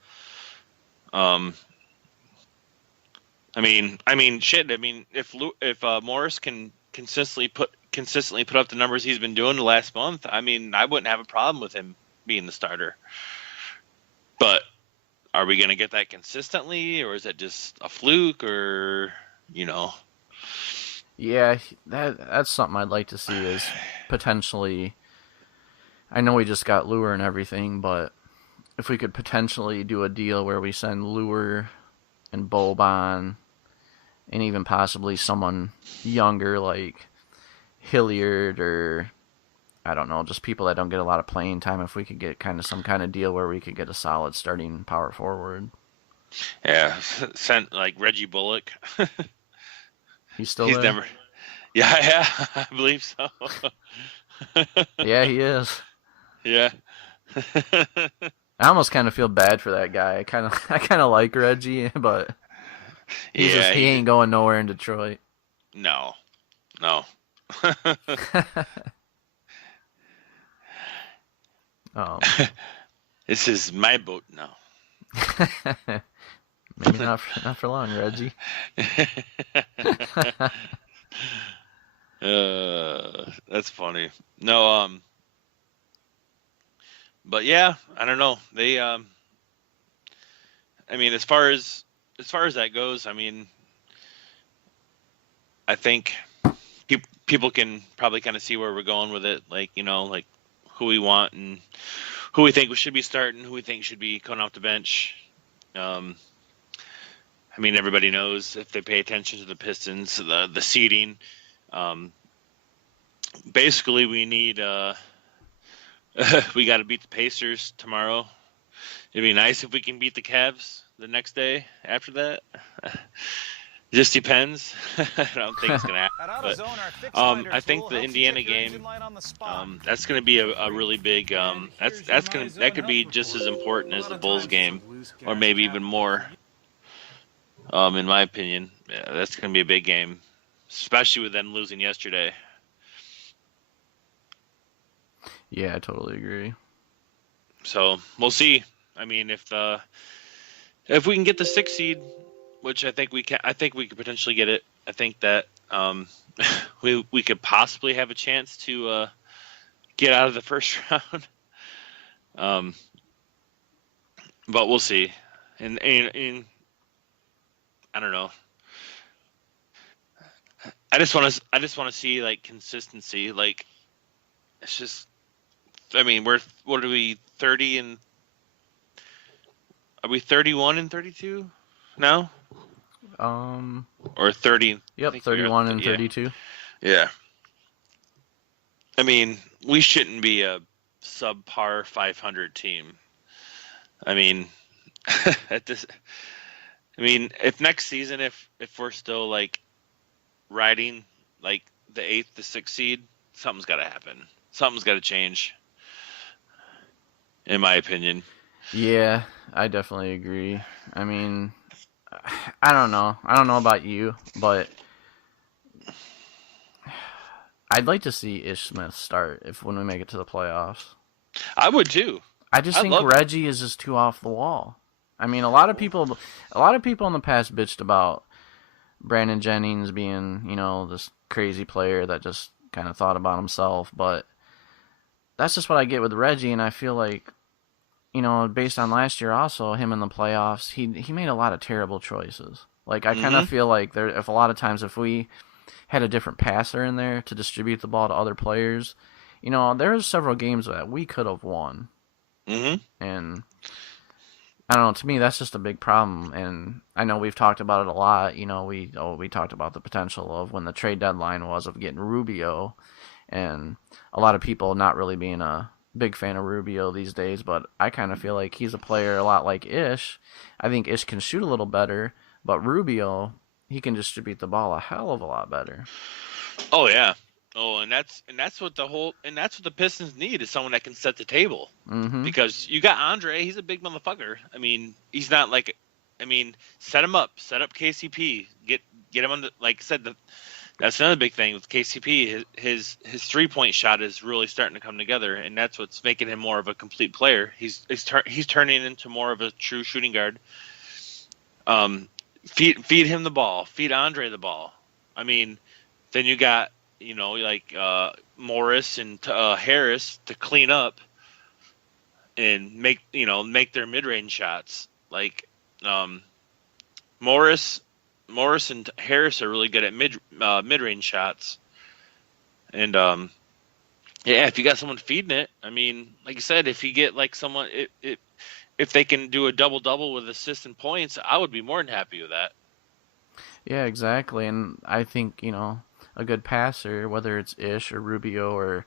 I mean, shit. I mean, if Morris can consistently put up the numbers he's been doing the last month, I mean, I wouldn't have a problem with him being the starter. But are we going to get that consistently, or is that just a fluke, or you know? Yeah, that's something I'd like to see is potentially. I know we just got Lure and everything, but if we could potentially do a deal where we send Lure and Boban and even possibly someone younger like Hilliard or I don't know, just people that don't get a lot of playing time, if we could get kind of some kind of deal where we could get a solid starting power forward. Yeah, sent like Reggie Bullock. He's still there? Never. Yeah, I believe so. Yeah, he is. Yeah. I almost kind of feel bad for that guy. I kind of like Reggie, but he ain't going nowhere in Detroit. No. This is my boat now. Maybe not for long, Reggie. That's funny. No, but yeah, I don't know. They, I mean, as far as that goes, I mean, I think people can probably kind of see where we're going with it. Like, you know, like who we want and who we think we should be starting, who we think should be coming off the bench. I mean, everybody knows if they pay attention to the Pistons, the seeding. Basically, we need we got to beat the Pacers tomorrow. It'd be nice if we can beat the Cavs the next day after that. Just depends. I don't think it's gonna happen. But I think the Indiana game, that's gonna be a really big. That could be just as important as the Bulls game, or maybe even more. In my opinion, yeah, that's gonna be a big game, especially with them losing yesterday. Yeah, I totally agree. So we'll see. I mean, if we can get the 6th seed, which I think we can, I think we could potentially get it. I think that we could possibly have a chance to get out of the first round. But we'll see. And I don't know. I just want to see like consistency. Like it's just. I mean, what are we 30 and? Are we 31 and 32 now? Or 30. Yep, 31 and 32. Yeah. I mean, we shouldn't be a subpar 500 team. I mean, if next season, if we're still like riding like the 8th, the 6th seed, something's got to happen. Something's got to change. In my opinion. Yeah, I definitely agree. I mean, I don't know. I don't know about you, but I'd like to see Ish Smith start when we make it to the playoffs. I would too. I just think Reggie is just too off the wall. I mean, a lot of people in the past bitched about Brandon Jennings being, you know, this crazy player that just kind of thought about himself, but that's just what I get with Reggie, and I feel like, you know, based on last year also, him in the playoffs, he made a lot of terrible choices. Like, I kind of feel like if a lot of times if we had a different passer in there to distribute the ball to other players, you know, there's several games that we could have won. Mm-hmm. And I don't know, to me, that's just a big problem. And I know we've talked about it a lot. You know, we talked about the potential of when the trade deadline was of getting Rubio, and a lot of people not really being a big fan of Rubio these days, but I kind of feel like he's a player a lot like Ish. I think Ish can shoot a little better, but Rubio, he can distribute the ball a hell of a lot better. Oh yeah. Oh, and that's what the Pistons need is someone that can set the table. Mm-hmm. Because you got Andre, he's a big motherfucker. I mean, he's not like, I mean, set him up, set up KCP, get him on the, like I said, that's another big thing with KCP. His 3-point shot is really starting to come together, and that's what's making him more of a complete player. He's turning into more of a true shooting guard. Feed him the ball, feed Andre the ball. I mean, then you got like Morris and Harris to clean up and make their mid-range shots. Like Morris and Harris are really good at mid-range shots. And yeah, if you got someone feeding it, I mean, like you said, if you get like someone if they can do a double-double with assists and points, I would be more than happy with that. Yeah, exactly. And I think, a good passer, whether it's Ish or Rubio or,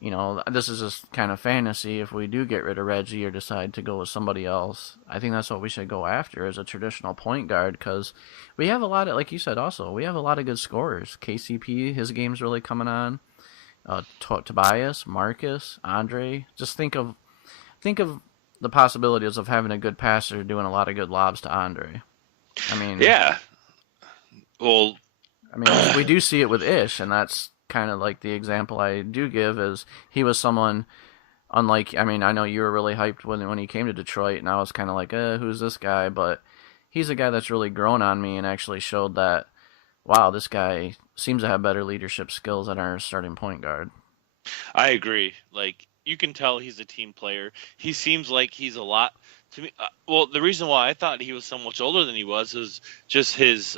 this is just kind of fantasy. If we do get rid of Reggie or decide to go with somebody else, I think that's what we should go after as a traditional point guard because we have a lot of, like you said also, we have a lot of good scorers. KCP, his game's really coming on. Tobias, Marcus, Andre. Just think of the possibilities of having a good passer doing a lot of good lobs to Andre. I mean, yeah. Well, I mean, we do see it with Ish, and that's kind of like the example I do give is he was someone unlike, I mean, I know you were really hyped when he came to Detroit, and I was kind of like, who's this guy? But he's a guy that's really grown on me and actually showed that, wow, this guy seems to have better leadership skills than our starting point guard. I agree. Like, you can tell he's a team player. He seems like he's a lot to me. Well, the reason why I thought he was so much older than he was is just his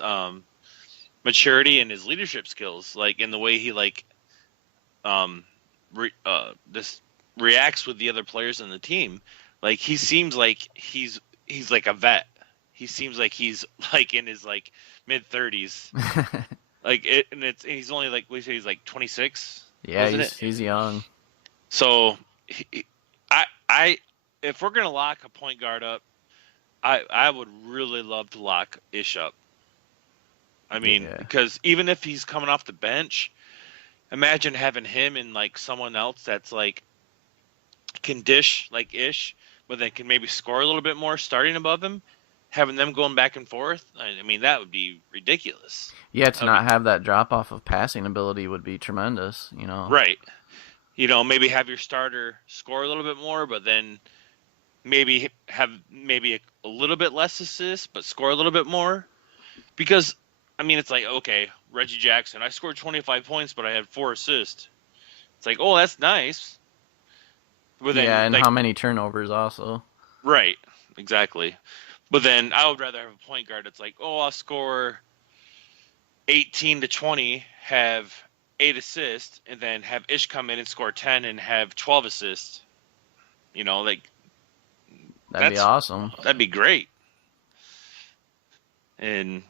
maturity and his leadership skills, like in the way he this reacts with the other players on the team. Like he seems like he's like a vet. He seems like he's like in his like mid 30s. Like it, and he's only like we say he's like 26. Yeah, he's young. So I if we're gonna lock a point guard up, I would really love to lock Ish up. I mean, because even if he's coming off the bench, imagine having him and like someone else that's like can dish like Ish, but then can maybe score a little bit more starting above him, having them going back and forth. I mean, that would be ridiculous. Yeah, to not have that drop off of passing ability would be tremendous, Right. Maybe have your starter score a little bit more, but then maybe have a little bit less assists, but score a little bit more. Because, I mean, it's like, okay, Reggie Jackson, I scored 25 points, but I had 4 assists. It's like, oh, that's nice. But then, yeah, and like, how many turnovers also. Right, exactly. But then I would rather have a point guard that's like, oh, I'll score 18 to 20, have 8 assists, and then have Ish come in and score 10 and have 12 assists. Like that'd be awesome. That'd be great. And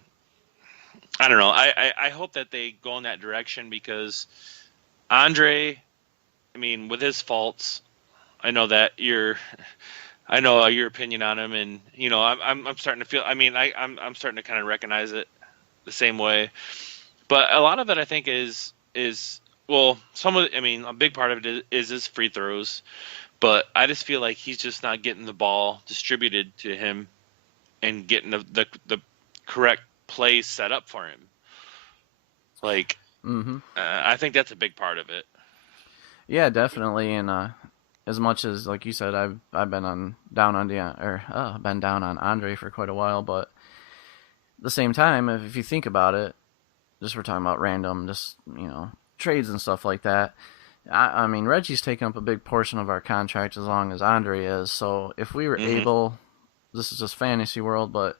I don't know. I hope that they go in that direction because Andre, I mean, with his faults, I know your opinion on him, and I'm starting to feel. I mean, I'm starting to kind of recognize it the same way. But a lot of it, I think, is well, a big part of it is his free throws, but I just feel like he's just not getting the ball distributed to him and getting the correct plays set up for him. Like, I think that's a big part of it. Yeah, definitely. And as much as, like you said, I've been down on Andre for quite a while, but at the same time, if you think about it, just we're talking about random, trades and stuff like that. I mean, Reggie's taking up a big portion of our contract as long as Andre is. So if we were able, this is just fantasy world, but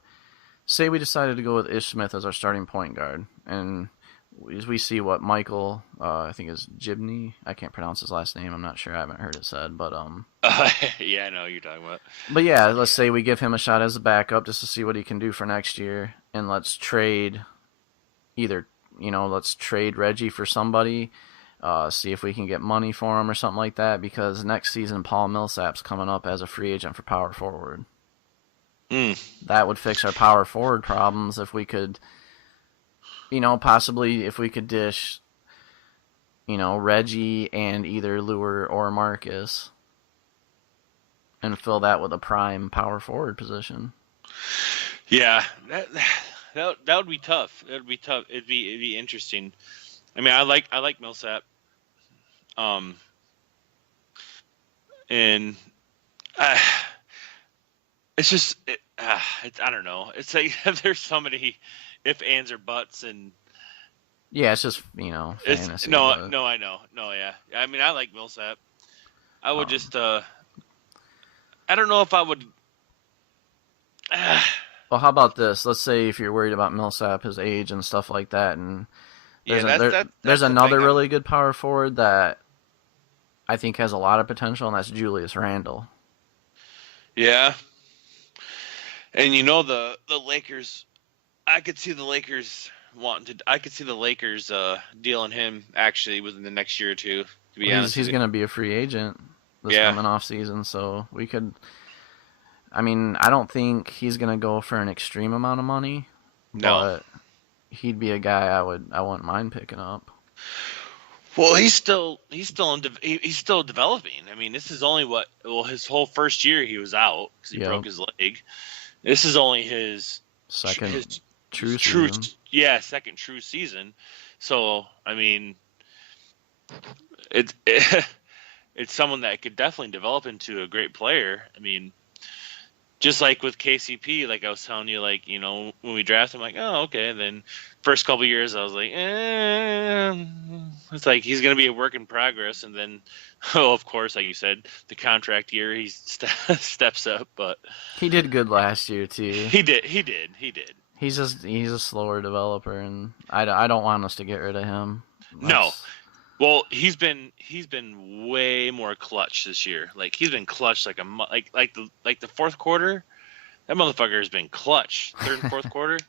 say we decided to go with Ish Smith as our starting point guard, and we see what Michael, I think is Gibney. I can't pronounce his last name. I'm not sure. I haven't heard it said, but yeah, I know what you're talking about. But yeah, let's say we give him a shot as a backup just to see what he can do for next year, and let's trade let's trade Reggie for somebody. see if we can get money for him or something like that, because next season Paul Millsap's coming up as a free agent for power forward. That would fix our power forward problems if we could, possibly if we could dish, Reggie and either Lure or Marcus and fill that with a prime power forward position. Yeah, that would be tough. That would be tough. It'd be interesting. I mean, I like Millsap. And it's just, I don't know. It's like there's so many if, ands, or buts, and yeah, it's just fantasy. No, I know. No, yeah. I mean, I like Millsap. I would just, I don't know if I would. Well, how about this? Let's say if you're worried about Millsap, his age and stuff like that, and there's another really good power forward that I think has a lot of potential, and that's Julius Randle. Yeah. And the Lakers, I could see the Lakers dealing him actually within the next year or two, to be honest. He's going to be a free agent this coming off season, so we could. I mean, I don't think he's going to go for an extreme amount of money, but he'd be a guy I wouldn't mind picking up. Well, he's still developing. I mean, this is only his whole first year he was out because he broke his leg. This is only his second true season. Second true season. So, I mean, it's someone that could definitely develop into a great player. I mean, just like with KCP, like I was telling you, like, when we drafted him, like, oh, okay. And then first couple of years, I was like, it's like he's going to be a work in progress. And then, of course, like you said, the contract year, he steps up. But he did good last year, too. He did. He's a slower developer, and I don't want us to get rid of him. No. Well, he's been way more clutch this year. Like he's been clutch like the fourth quarter. That motherfucker has been clutch. Third and fourth quarter,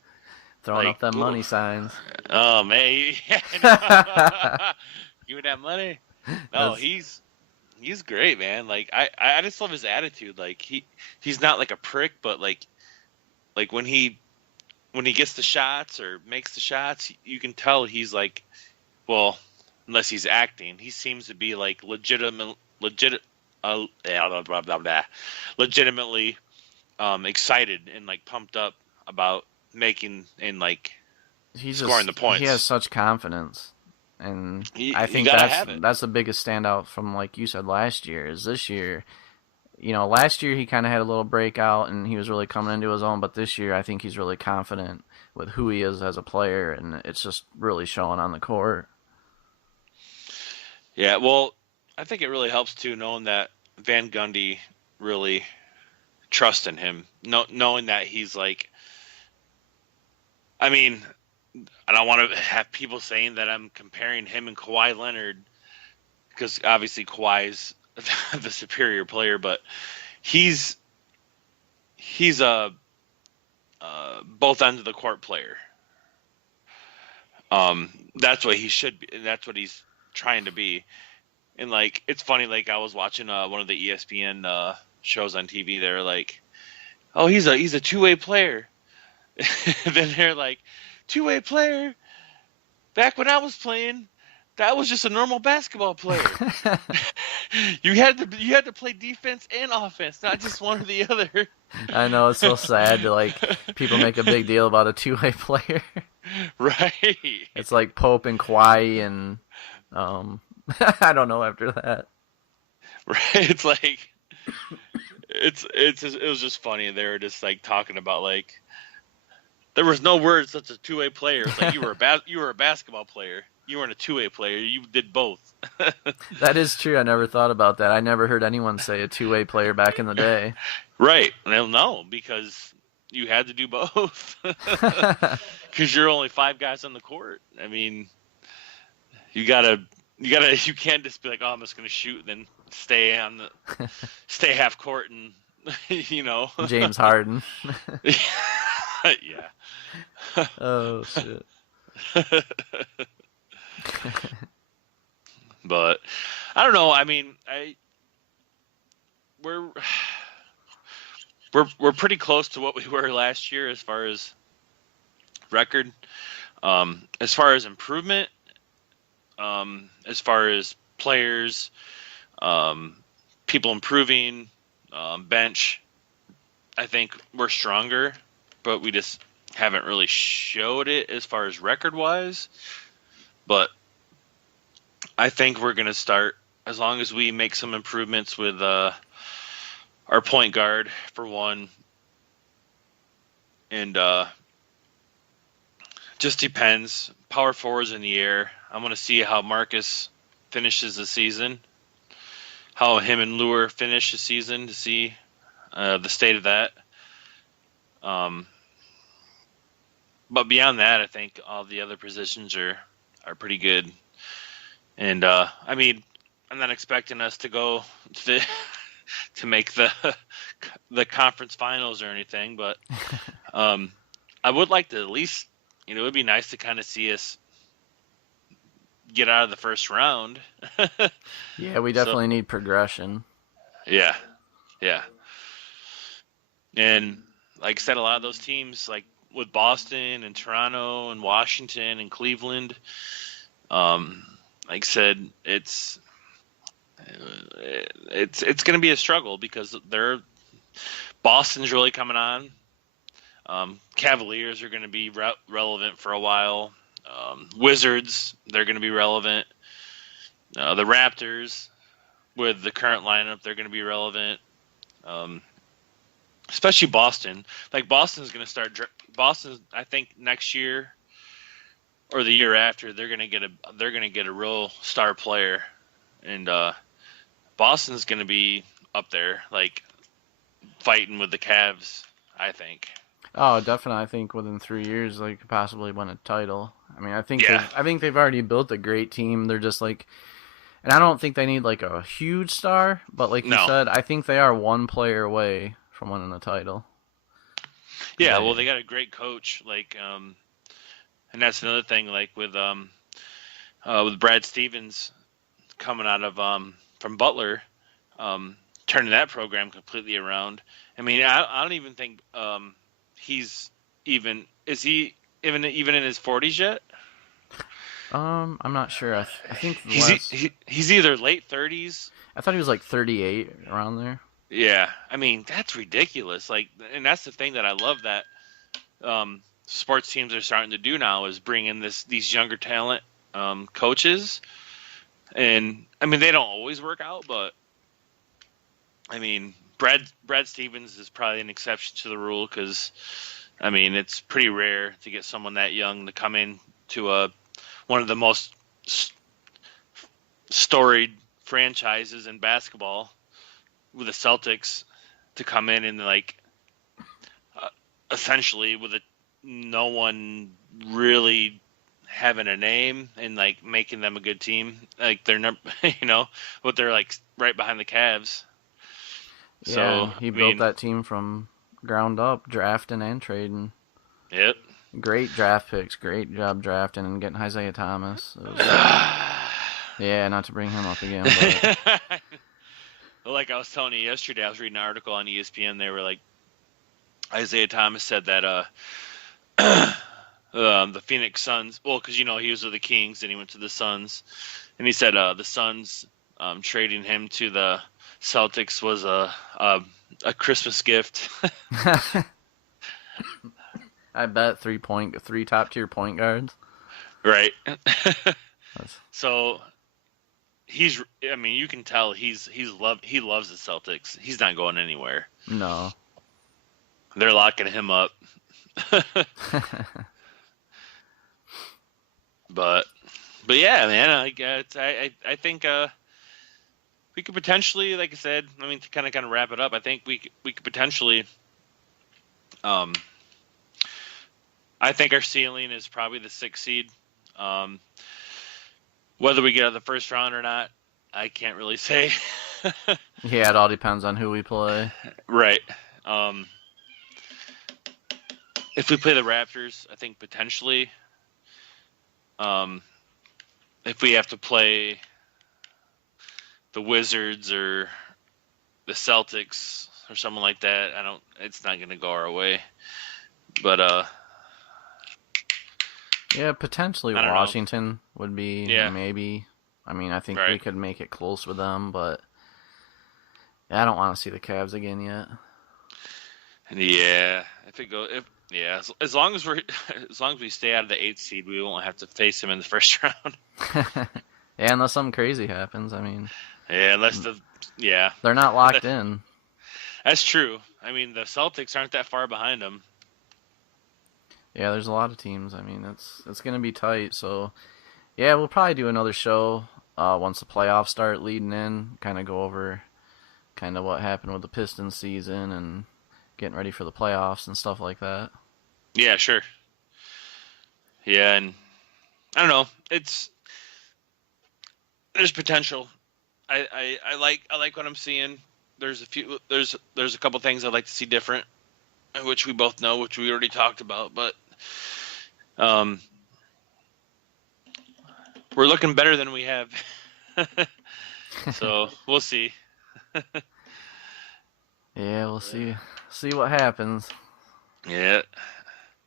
throwing up them money signs. Oh man, give me that money. No, he's great, man. Like I just love his attitude. Like he's not like a prick, but like when he gets the shots or makes the shots, you can tell he's like, well. Unless he's acting, he seems to be like legitimately excited and like pumped up about making and like scoring the points. He has such confidence, and I think that's the biggest standout from, like you said, last year. Is this year, last year he kind of had a little breakout and he was really coming into his own, but this year I think he's really confident with who he is as a player, and it's just really showing on the court. Yeah, well, I think it really helps too, knowing that Van Gundy really trusts in him, knowing that he's like. I mean, I don't want to have people saying that I'm comparing him and Kawhi Leonard, because obviously Kawhi's the superior player, but he's a both ends of the court player. That's what he should be. That's what he's trying to be. And like it's funny, like I was watching one of the ESPN shows on TV. They're like, oh, he's a two-way player. Then they're like, two-way player, back when I was playing, that was just a normal basketball player. you had to play defense and offense, not just one or the other. I know, it's so sad to like people make a big deal about a two-way player. Right. It's like Pope and Kawhi and I don't know after that. Right. It's like it was just funny. They were just like talking about like there was no word such a two-way player. It's like you were a basketball player. You weren't a two-way player. You did both. That is true. I never thought about that. I never heard anyone say a two-way player back in the day. Right. No, because you had to do both. Because you're only 5 guys on the court. I mean, you can't just be like, oh, I'm just gonna shoot and then stay half court and James Harden. Yeah. Oh shit. But I don't know. I mean, we're pretty close to what we were last year as far as record. As far as improvement, as far as players, people improving, bench, I think we're stronger, but we just haven't really showed it as far as record-wise. But I think we're going to start, as long as we make some improvements with our point guard, for one, and just depends. Power forwards in the air. I want to see how Marcus finishes the season, how him and Lure finish the season, to see the state of that. But beyond that, I think all the other positions are pretty good. And I mean, I'm not expecting us to go to make the conference finals or anything, but I would like to at least, it would be nice to kind of see us get out of the first round. Yeah, we definitely need progression. Yeah. And like I said, a lot of those teams, like with Boston and Toronto and Washington and Cleveland, like I said, it's going to be a struggle because Boston's really coming on. Cavaliers are going to be relevant for a while. Wizards, they're going to be relevant. The Raptors, with the current lineup, they're going to be relevant. Especially Boston. Like Boston's going to start. Boston, I think next year or the year after, they're going to get a real star player, and Boston's going to be up there, like fighting with the Cavs, I think. Oh, definitely. I think within 3 years they could possibly win a title. I mean, I think they've already built a great team. They're just like, and I don't think they need like a huge star, but like you said, I think they are one player away from winning a title. Yeah, well, they got a great coach, like, and that's another thing, like with Brad Stevens coming out of from Butler, turning that program completely around. I mean, I don't even think is he even in his 40s yet? I'm not sure. I think he's either late 30s. I thought he was like 38, around there. Yeah, I mean, that's ridiculous. Like, and that's the thing that I love that sports teams are starting to do now, is bring in these younger talent coaches. And I mean, they don't always work out, but I mean, Brad Stevens is probably an exception to the rule, because I mean, it's pretty rare to get someone that young to come in to one of the most storied franchises in basketball, with the Celtics, to come in and like essentially with no one really having a name and like making them a good team. Like they're not, but they're like right behind the Cavs. Yeah, so he built that team from ground up, drafting and trading. Yep. Great draft picks. Great job drafting and getting Isaiah Thomas. Yeah, not to bring him up again. But... Well, like I was telling you yesterday, I was reading an article on ESPN. They were like, Isaiah Thomas said that the Phoenix Suns, well, because he was with the Kings and he went to the Suns, and he said the Suns trading him to the Celtics was a Christmas gift. I bet 3 top tier point guards. Right. So you can tell he loves the Celtics. He's not going anywhere. No. They're locking him up. But yeah, man, I think we could potentially, like I said, I mean, to kind of wrap it up, I think we could potentially, I think our ceiling is probably the 6th seed. Whether we get out of the first round or not, I can't really say. Yeah, it all depends on who we play. Right. If we play the Raptors, I think potentially. If we have to play the Wizards or the Celtics or someone like that. It's not going to go our way. But yeah, potentially Washington would be maybe. I mean, I think we could make it close with them, but I don't want to see the Cavs again yet. Yeah, as long as we stay out of the 8th seed, we won't have to face them in the first round. Yeah, unless something crazy happens. I mean, they're not locked in. That's true. I mean, the Celtics aren't that far behind them. Yeah, there's a lot of teams. I mean, it's gonna be tight. So, yeah, we'll probably do another show once the playoffs start leading in. Kind of go over kind of what happened with the Pistons season and getting ready for the playoffs and stuff like that. Yeah, sure. Yeah, and I don't know. There's potential. I like what I'm seeing. There's a couple things I'd like to see different, which we both know, which we already talked about, but we're looking better than we have. So we'll see. Yeah, we'll see what happens. Yeah.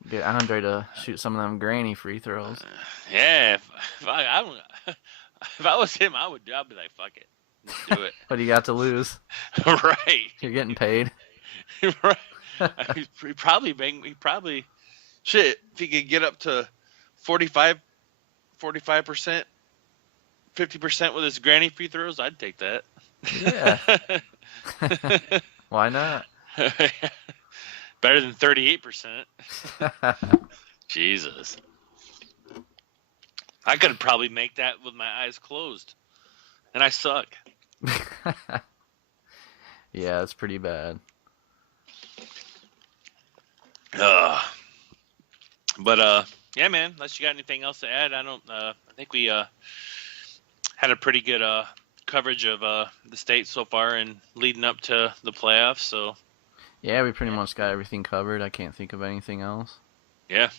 Get Andre to shoot some of them granny free throws. Yeah, if I was him, I'd be like, fuck it, let's do it. What do you got to lose? Right. You're getting paid. Right. He probably shit. If he could get up to 45%, 50% with his granny free throws, I'd take that. Yeah. Why not? Better than 38%. Jesus. I could probably make that with my eyes closed. And I suck. Yeah, it's pretty bad. But yeah, man, unless you got anything else to add, I think we had a pretty good coverage of the state so far and leading up to the playoffs, so yeah, we pretty much got everything covered. I can't think of anything else. Yeah.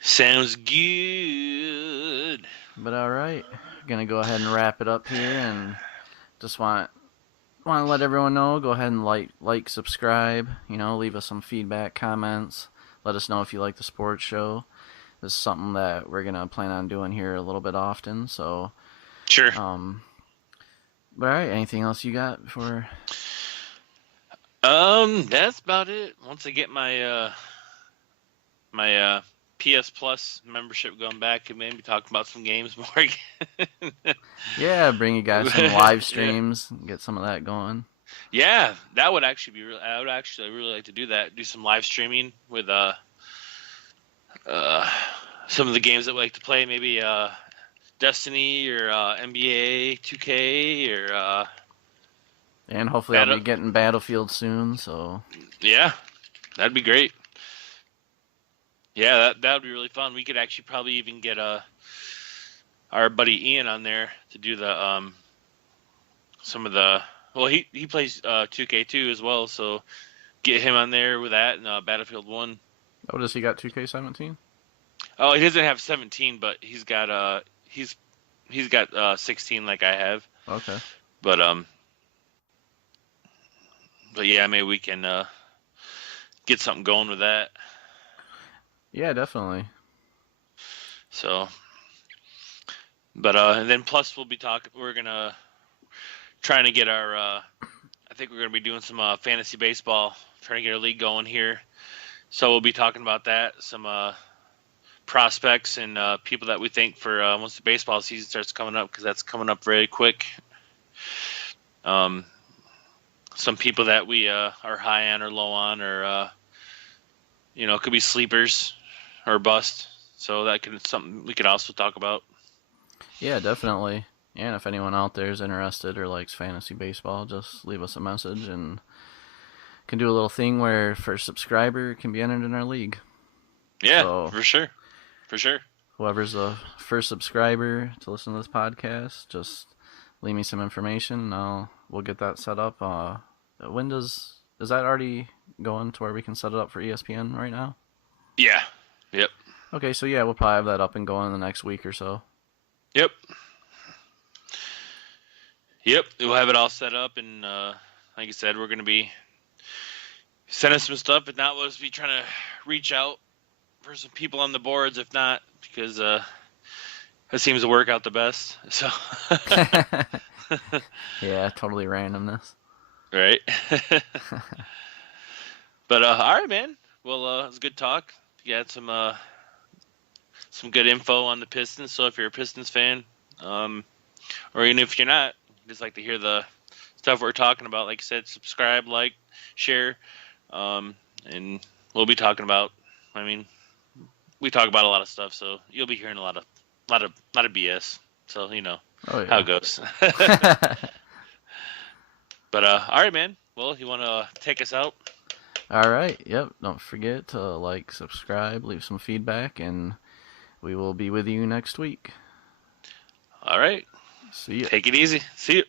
Sounds good. But all right, gonna go ahead and wrap it up here, and just want to let everyone know. Go ahead and like, subscribe. Leave us some feedback, comments. Let us know if you like the sports show. This is something that we're gonna plan on doing here a little bit often. So sure. But all right, anything else you got before? That's about it. Once I get my my PS Plus membership going back, and maybe talk about some games more again. Yeah, bring you guys some live streams, and get some of that going. Yeah, that would actually be I would actually really like to do that. Do some live streaming with some of the games that we like to play, maybe Destiny or NBA 2K or and hopefully I'll be getting Battlefield soon, so yeah, that'd be great. Yeah, that would be really fun. We could actually probably even get our buddy Ian on there to do the some of the he plays 2K2 as well, so get him on there with that and Battlefield 1. Oh, does he got 2K17? Oh, he doesn't have 17, but he's got 16 like I have. Okay. But yeah, maybe we can get something going with that. Yeah, definitely. So, but and then plus we'll be talking. We're trying to get our. I think we're gonna be doing some fantasy baseball, trying to get our league going here. So we'll be talking about that, some prospects and people that we think for once the baseball season starts coming up, because that's coming up very quick. Some people that we are high on or low on, or it could be sleepers or bust. So that could something we could also talk about. Yeah, definitely. And if anyone out there is interested or likes fantasy baseball, just leave us a message and can do a little thing where first subscriber can be entered in our league. Yeah, so, for sure. Whoever's the first subscriber to listen to this podcast, just leave me some information and we'll get that set up. Is that already going to where we can set it up for ESPN right now? Yeah. Yep. Okay, so yeah, we'll probably have that up and going in the next week or so. Yep. Yep, we'll have it all set up, and like I said, we're gonna be sending some stuff. If not, we'll just be trying to reach out for some people on the boards. If not, because that seems to work out the best. So. Yeah, totally randomness. Right. But all right, man. Well, it was a good talk. You had some good info on the Pistons. So if you're a Pistons fan, or even if you're not, just like to hear the stuff we're talking about. Like I said, subscribe, like, share, and we'll be talking about. I mean, we talk about a lot of stuff, so you'll be hearing a lot of BS. So you know how it goes. But all right, man. Well, you want to take us out? All right. Yep. Don't forget to like, subscribe, leave some feedback, and we will be with you next week. All right. See ya. Take it easy. See you.